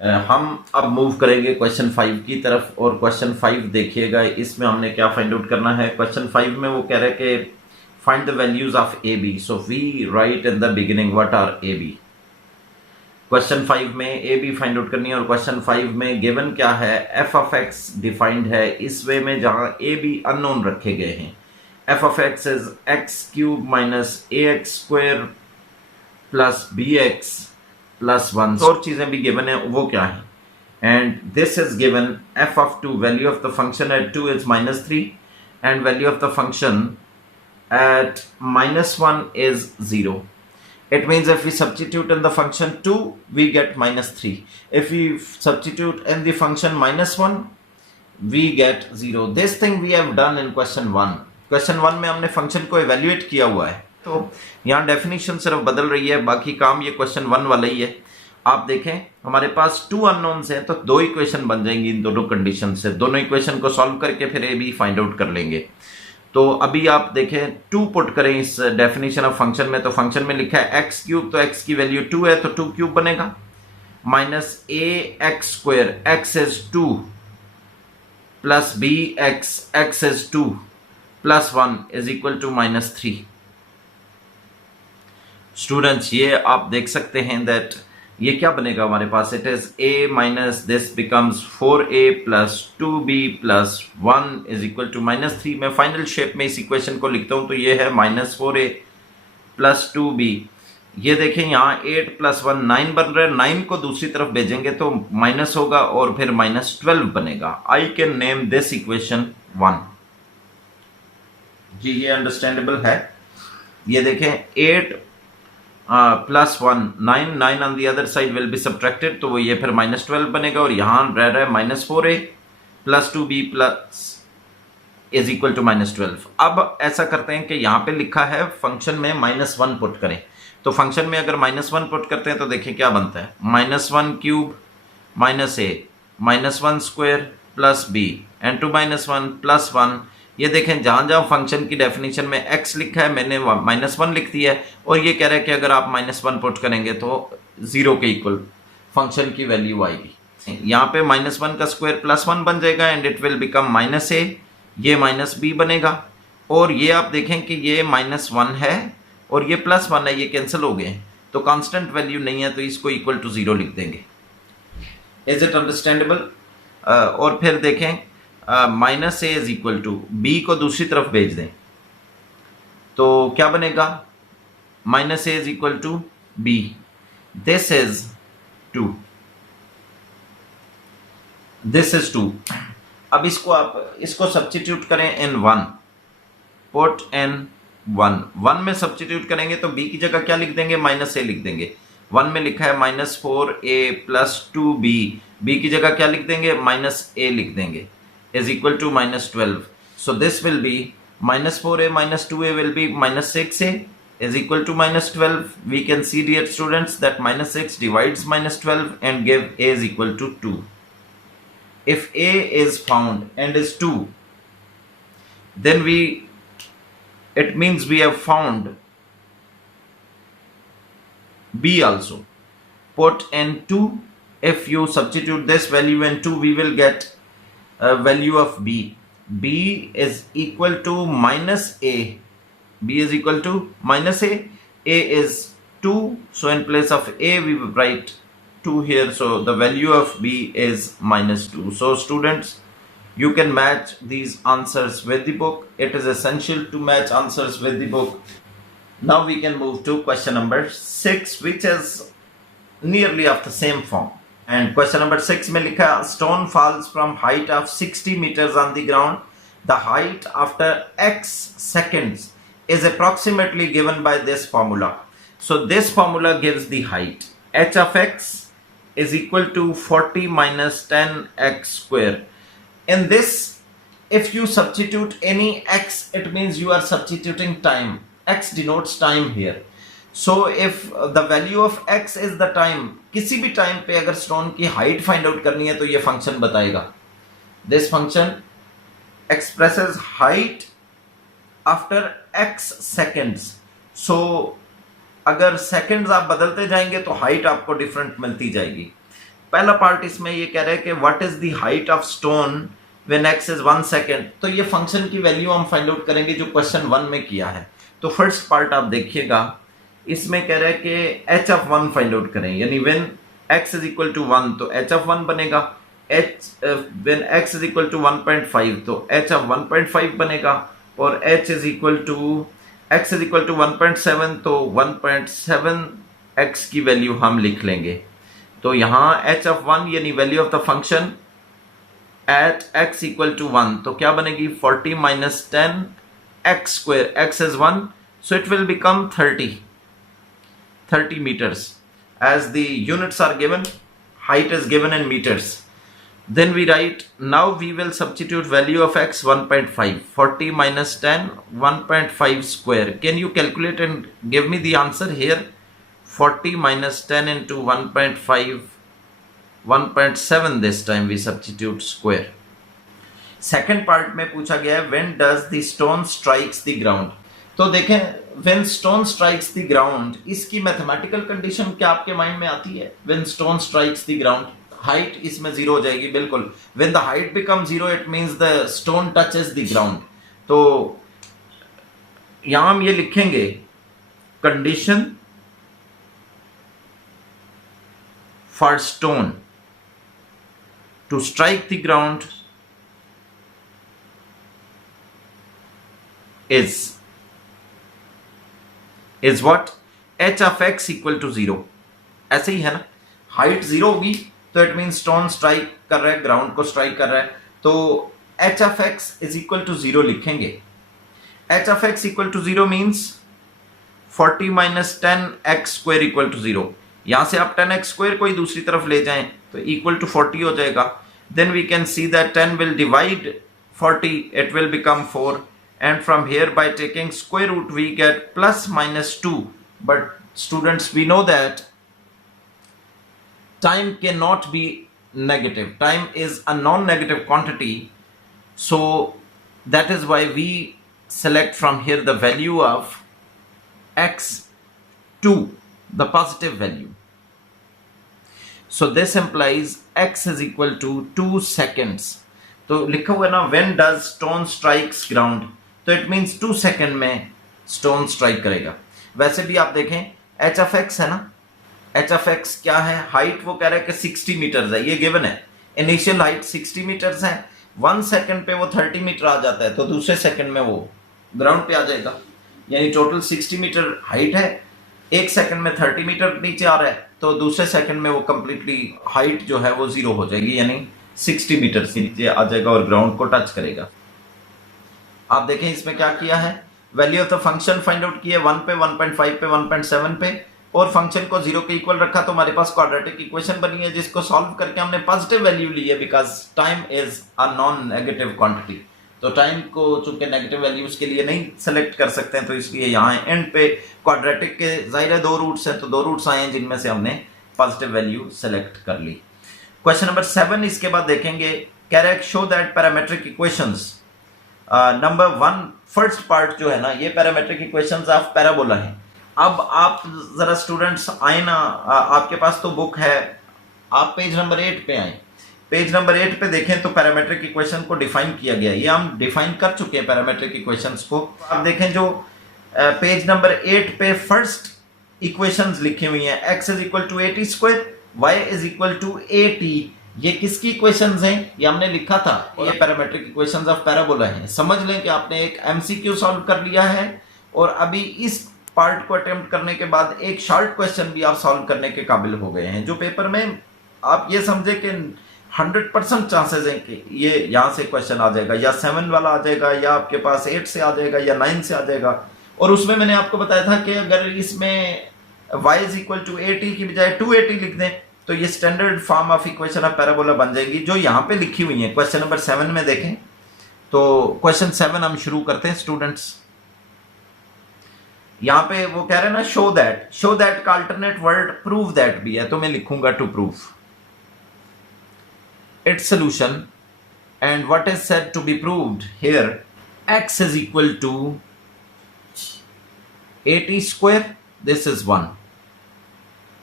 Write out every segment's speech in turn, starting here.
हम अब मूव करेंगे क्वेश्चन 5 की तरफ और क्वेश्चन 5 देखिएगा। इसमें हमने क्या फाइंड आउट करना है। क्वेश्चन 5 में वो कह रहे हैं कि find the values of a b. So we write in the beginning what are a b. Question 5 में ए बी फाइंड आउट करनी है और क्वेश्चन 5 में गिवन क्या है, एफ ऑफ एक्स डिफाइंड है इस वे में जहां ए बी अननोन रखे गए हैं। F of x is x cube minus a x square plus b x plus 1 और चीजें भी गिवन है, वो क्या है। And this is given f of 2, value of the function at 2 is -3 and value of the function at -1 is 0. It means if we substitute in the function 2, we get -3. If we substitute in the function -1, we get 0. This thing we have done in question 1. Question 1 में हमने function को evaluate किया हुआ है, तो यहाँ definition सिर्फ बदल रही है, बाकी काम ये question 1 वाला ही है। आप देखें हमारे पास 2 unknowns हैं, तो 2 इक्वेशन बन जाएंगी इन दोनों कंडीशन से। दोनों इक्वेशन को सॉल्व करके फिर ए बी फाइंड आउट कर लेंगे। तो अभी आप देखें 2 पुट करें इस डेफिनेशन ऑफ फंक्शन में, तो फंक्शन में लिखा है एक्स क्यूब, तो एक्स की वैल्यू 2 है तो 2 क्यूब बनेगा, minus a x square, x is 2 plus b x, x is 2 plus 1 is equal to -3। Students ये आप देख सकते हैं दैट ये क्या बनेगा हमारे पास, it is a minus this becomes 4a plus 2b plus 1 is equal to -3। मैं फाइनल शेप में इस इक्वेशन को लिखता हूं, तो ये है -4a प्लस 2b। ये देखें यहाँ 8 प्लस 1 9 बन रहा है, 9 को दूसरी तरफ भेजेंगे तो माइनस होगा और फिर -12 बनेगा। I can name this equation 1। जी ये अंडरस्टैंडेबल है। ये देखें 8 plus 1 9 9 on the other side will be subtracted, तो वो ये फिर -12 बनेगा और यहां रह रहा है -4a plus 2b plus is equal to -12। अब ऐसा करते हैं कि यहां पे लिखा है फंक्शन में -1 पुट करें, तो फंक्शन में अगर -1 पुट करते हैं तो देखिए क्या बनता है, -1 cube minus a -1 square plus b and 2 -1 plus 1। ये देखें जहां जहां फंक्शन की डेफिनेशन में x लिखा है मैंने -1 लिख दिया है, और ये कह रहा है कि अगर आप -1 पुट करेंगे तो 0 के इक्वल फंक्शन की वैल्यू आएगी। यहाँ पे -1 का स्क्वायर +1 बन जाएगा and it will become -a, ये -b बनेगा। और ये आप देखें कि ये -1 है और ये +1 है, ये कैंसिल हो गए, तो कांस्टेंट वैल्यू नहीं है तो इसको इक्वल टू 0 लिख देंगे। Is it understandable. और फिर देखें -a is equal to b को दूसरी तरफ भेज दें तो क्या बनेगा, -a is equal to b, this is 2, this is 2। अब इसको आप इसको सब्स्टिट्यूट करें इन 1, पुट इन 1 में सब्स्टिट्यूट करेंगे तो b की जगह क्या लिख देंगे, -a लिख देंगे। 1 में लिखा है -4a प्लस 2b, b की जगह क्या लिख देंगे, -a लिख देंगे, is equal to -12. So this will be -4a minus 2a will be -6a is equal to -12. We can see, dear students, that -6 divides -12 and give a is equal to 2. If a is found and is 2, then it means we have found b also. Put in 2. If you substitute this value in 2, we will get value of b. b is equal to -a. b is equal to -a. a is 2, so in place of a we will write 2 here, so the value of b is -2. So students, you can match these answers with the book. It is essential to match answers with the book. Now we can move to question number 6, which is nearly of the same form. And question number 6 में लिखा, stone falls from height of 60 meters on the ground. The height after x seconds is approximately given by this formula. So this formula gives the height. h of x is equal to 40 minus 10x square. In this, if you substitute any x, it means you are substituting time. x denotes time here. So if the value of x is the time, किसी भी time पे अगर stone की height find out करनी है तो ये function बताएगा। This function expresses height after x seconds. So अगर सेकेंड्स आप बदलते जाएंगे तो हाइट आपको डिफरेंट मिलती जाएगी। पहला पार्ट इसमें ये कह रहा है कि what is the height of stone when x is 1 second. तो ये फंक्शन की वैल्यू हम फाइंड आउट करेंगे जो क्वेश्चन 1 में किया है। तो फर्स्ट पार्ट आप देखिएगा, इसमें कह रहा है कि h ऑफ 1 फाइंड आउट करें, यानी when x is equal to 1 तो h ऑफ 1 बनेगा, when x is equal to 1.5 तो h ऑफ 1.5 बनेगा, और h is equal to x is equal to 1.7 तो 1.7 x की वैल्यू हम लिख लेंगे। तो यहां h ऑफ 1 यानी value of the function at x equal to 1 तो क्या बनेगी 40 minus 10 x square, x is 1 so it will become 30 meters as the units are given, height is given in meters. Then we write, now we will substitute value of x 1.5, 40 minus 10 1.5 square. Can you calculate and give me the answer here? 40 minus 10 into 1.5, 1.7 this time we substitute square. Second part में पूछा गया है when does the stone strikes the ground. तो देखें when stone strikes the ground, इसकी mathematical condition क्या आपके mind में आती है? when stone strikes the ground, height इसमें 0 हो जाएगी बिल्कुल। when the height becomes 0 it means the stone touches the ground. तो यहां हम ये लिखेंगे condition for stone to strike the ground is what? h of x equal to 0. ऐसे ही है ना, हाइट 0 होगी तो इट मीन स्टोन स्ट्राइक कर रहा है, ग्राउंड को स्ट्राइक कर रहा है, तो h of x is equal to 0 लिखेंगे। h of x equal to 0 means 40 minus 10 x square equal to 0। यहां से आप 10x स्क्वायर कोई दूसरी तरफ ले जाएं तो इक्वल टू 40 हो जाएगा। Then we can see that 10 will divide 40, it will become 4, and from here by taking square root we get plus minus 2. But students, we know that time cannot be negative, time is a non-negative quantity, so that is why we select from here the value of x 2, the positive value. So this implies x is equal to 2 seconds. तो लिखा हुआ है ना when does stone strikes ground, तो it means 2 second में stone strike करेगा। वैसे भी आप देखें h of x है ना, h of x क्या है, हाइट वो कह रहा है कि 60 मीटर्स है, ये गिवन है, इनिशियल हाइट 60 मीटर्स है, 1 सेकेंड पे वो 30 मीटर आ जाता है तो दूसरे सेकेंड में वो ग्राउंड पे आ जाएगा, यानी टोटल 60 मीटर हाइट है, 1 सेकेंड में 30 मीटर नीचे आ रहा है तो दूसरे सेकेंड में वो कंप्लीटली हाइट जो है वो 0 हो जाएगी, यानी 60 मीटर से नीचे आ जाएगा और ग्राउंड को टच करेगा। आप देखें इसमें क्या किया है, value of the function find out किया 1 पे, 1.5 पे, 1.7 पे, और फंक्शन को 0 के इक्वल रखा तो हमारे पास क्वाड्रेटिक इक्वेशन बनी है जिसको सॉल्व करके हमने पॉजिटिव वैल्यू ली है, because time is a non negative quantity. तो टाइम को चूंकि नेगेटिव वैल्यूज के लिए नहीं सेलेक्ट कर सकते हैं तो इसलिए यहाँ एंड पे क्वाड्रेटिक के जाहिर है 2 रूट्स हैं तो 2 रूट्स आए हैं जिनमें से हमने पॉजिटिव वैल्यू सेलेक्ट कर ली। क्वेश्चन नंबर 7 इसके बाद देखेंगे, correct show that parametric equations. Number 1 first part जो है ना ये पैरामेट्रिक इक्वेशंस ऑफ पैराबोला है। अब आप जरा स्टूडेंट्स आए ना, आपके पास तो बुक है, आप पेज नंबर 8 पे आए, पेज नंबर 8 पे देखें तो पैरामेट्रिक इक्वेशन को डिफाइन किया गया है, ये हम डिफाइन कर चुके हैं पैरामेट्रिक इक्वेशंस को। आप देखें जो पेज नंबर 8 पे फर्स्ट इक्वेशंस लिखी हुई हैं, x is equal to 80 square, y is equal to 80, ये किसकी इक्वेशंस हैं, ये हमने लिखा था, ये पैरामेट्रिक इक्वेशंस ऑफ पैराबोला हैं। समझ लें कि आपने एक एमसीक्यू सॉल्व कर लिया है और अभी इस पार्ट को अटेम्प्ट करने के बाद एक शॉर्ट क्वेश्चन भी आप सॉल्व करने के काबिल हो गए हैं, जो पेपर में आप ये समझे कि 100% चांसेस हैं कि ये यहाँ से क्वेश्चन आ जाएगा, या 7 वाला आ जाएगा, या आपके पास 8 से आ जाएगा, या 9 से आ जाएगा। और उसमें मैंने आपको बताया था कि अगर इसमें y इज इक्वल टू 80 की बजाय 280 लिख दें तो ये standard form of equation of parabola बन जाएगी, जो यहाँ पे लिखी हुई है। क्वेश्चन नंबर 7 में देखें तो क्वेश्चन 7 हम शुरू करते हैं स्टूडेंट्स। यहाँ पे वो कह रहे हैं ना शो दैट का अल्टरनेट वर्ड प्रूव दैट भी है, तो मैं लिखूंगा to prove its solution and what is said to be proved here, x is equal to 80 square, this is 1,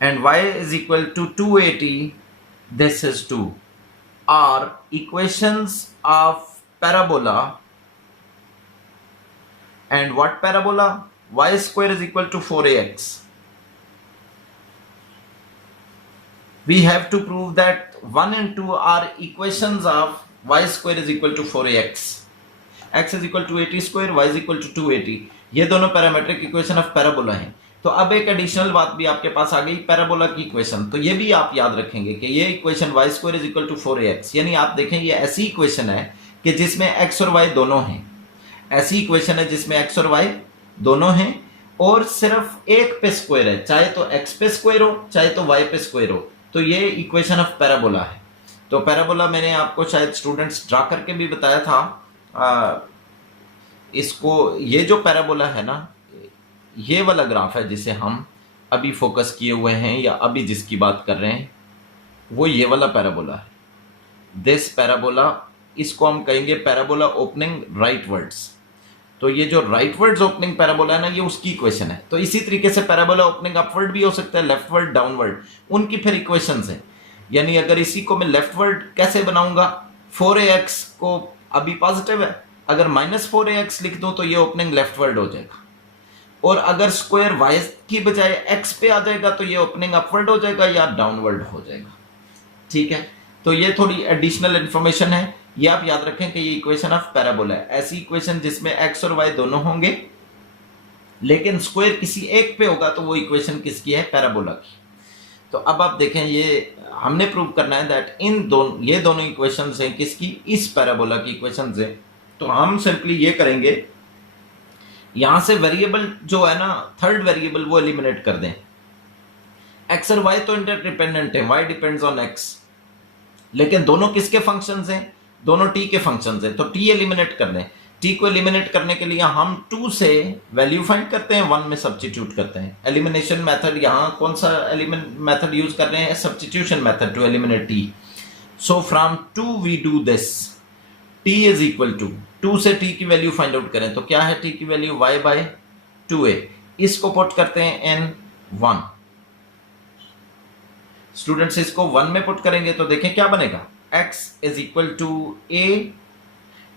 and y is equal to 280, this is 2 are equations of parabola. And what parabola? Y square is equal to 4ax. We have to prove that 1 and 2 are equations of y square is equal to 4ax. x is equal to 80 square, y is equal to 280. ये दोनों parametric equation of parabola हैं। तो अब एक additional बात भी आपके पास आ गई, पैराबोला की इक्वेशन। तो ये भी आप याद रखेंगे कि ये equation y square is equal to 4ax, यानी आप देखें ये ऐसी इक्वेशन है कि जिसमें x और y दोनों हैं। ऐसी इक्वेशन है जिसमें x और y दोनों हैं और सिर्फ एक पे स्क्वायर है, चाहे तो x पे स्क्वायर हो चाहे तो y पे स्क्वायर हो। तो ये इक्वेशन ऑफ पैराबोला है। तो पैराबोला मैंने आपको शायद स्टूडेंट्स ड्रा करके भी बताया था। इसको ये जो पैराबोला है ना, ये वाला ग्राफ है जिसे हम अभी फोकस किए हुए हैं या अभी जिसकी बात कर रहे हैं, वो ये वाला पैराबोला है। दिस पैराबोला, इसको हम कहेंगे पैराबोला ओपनिंग राइटवर्ड्स। तो ये जो राइटवर्ड्स ओपनिंग पैराबोला है ना, ये उसकी इक्वेशन है। तो इसी तरीके से पैराबोला ओपनिंग अपवर्ड भी हो सकता है, लेफ्टवर्ड, डाउनवर्ड, उनकी फिर इक्वेशंस हैं। यानी अगर इसी को मैं लेफ्टवर्ड कैसे बनाऊंगा, 4ax को अभी पॉजिटिव है, अगर -4ax लिख दूं तो ये ओपनिंग लेफ्टवर्ड हो जाएगा। और अगर स्क्वायर y की बजाय x पे आ जाएगा तो ये ओपनिंग अपवर्ड हो जाएगा या डाउनवर्ड हो जाएगा। ठीक है, तो ये थोड़ी एडिशनल इंफॉर्मेशन है, ये आप याद रखें कि ये इक्वेशन ऑफ पैराबोला है। ऐसी इक्वेशन जिसमें x और y दोनों होंगे लेकिन स्क्वायर किसी एक पे होगा तो वो इक्वेशन किसकी है, पैराबोला की। तो अब आप देखें, ये हमने प्रूव करना है दैट ये दोनों इक्वेशंस हैं किसकी, इस पैराबोला की इक्वेशंस हैं। तो हम सिंपली ये करेंगे, यहां से वेरिएबल जो है ना, थर्ड वेरिएबल, वो एलिमिनेट कर दें। x और y तो इंटरडिपेंडेंट है, y डिपेंड्स ऑन x, लेकिन दोनों किसके फंक्शंस हैं, दोनों t के फंक्शंस हैं। तो t एलिमिनेट कर दें। t को एलिमिनेट करने के लिए हम 2 से वैल्यू फाइंड करते हैं, 1 में सब्स्टिट्यूट करते हैं। एलिमिनेशन मेथड, यहां कौन सा मेथड यूज कर रहे हैं, substitution method to eliminate t। So from 2 we do this, t is equal to 2 से t की वैल्यू फाइंड आउट करें। तो क्या है t की वैल्यू, y बाय 2a। इसको पुट करते हैं n 1। स्टूडेंट्स इसको 1 में पुट करेंगे तो देखें क्या बनेगा, x is equal to a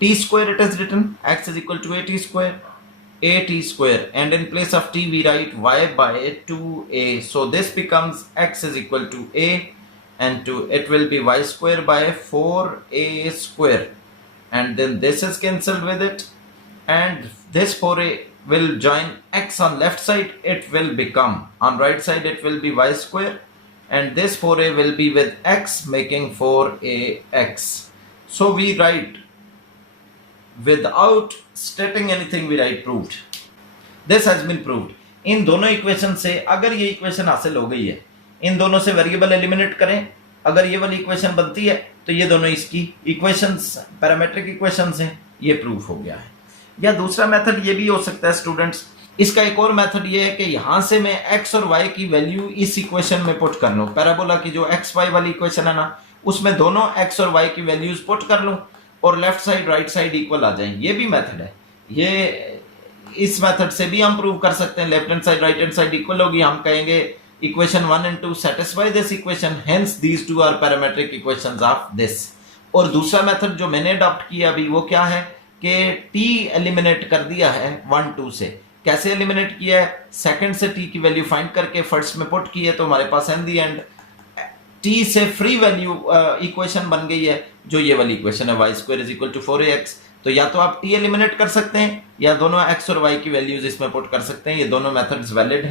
t square, it is written x is equal to a t square, and in place of t we write y by 2a. So this becomes x is equal to a and it will be y square by 4a square, and then this is cancelled with it, and this 4a will join x on left side, it will become on right side, it will be y square, and this 4a will be with x making 4ax. So we write, without stating anything we write proved. This has been proved. इन दोनों equation से अगर ये equation हासिल हो गई है, इन दोनों से वेरिएबल एलिमिनेट करें, अगर ये वाली इक्वेशन बनती है तो ये दोनों इसकी इक्वेशंस पैरामेट्रिक इक्वेशंस हैं, ये प्रूफ हो गया है। या दूसरा मेथड ये भी हो सकता है स्टूडेंट्स, इसका एक और मेथड ये है कि यहां से मैं x और y की वैल्यू इस इक्वेशन में पुट कर लूं। पैराबोला की जो x y वाली इक्वेशन है ना, उसमें दोनों x और y की वैल्यूज पुट कर लूं और left side right side equal आ जाए। ये भी मेथड है, ये इस मेथड से भी हम प्रूव कर सकते हैं। Left hand side right hand side equal होगी, हम कहेंगे equation 1 and 2 satisfy this equation, hence these two are parametric equations of this. और दूसरा मेथड जो मैंने अडॉप्ट किया अभी, वो क्या है कि t एलिमिनेट कर दिया है 1 2 से। कैसे एलिमिनेट किया है, सेकंड से t की वैल्यू फाइंड करके फर्स्ट में पुट की है, तो हमारे पास एन दी एंड t से फ्री वैल्यू इक्वेशन बन गई है, जो ये वाली इक्वेशन है, y square is equal to 4ax। तो या तो आप t एलिमिनेट कर सकते हैं या दोनों x और y की वैल्यूज इसमें पुट कर सकते हैं। ये दोनों मेथड्स वैलिड हैं।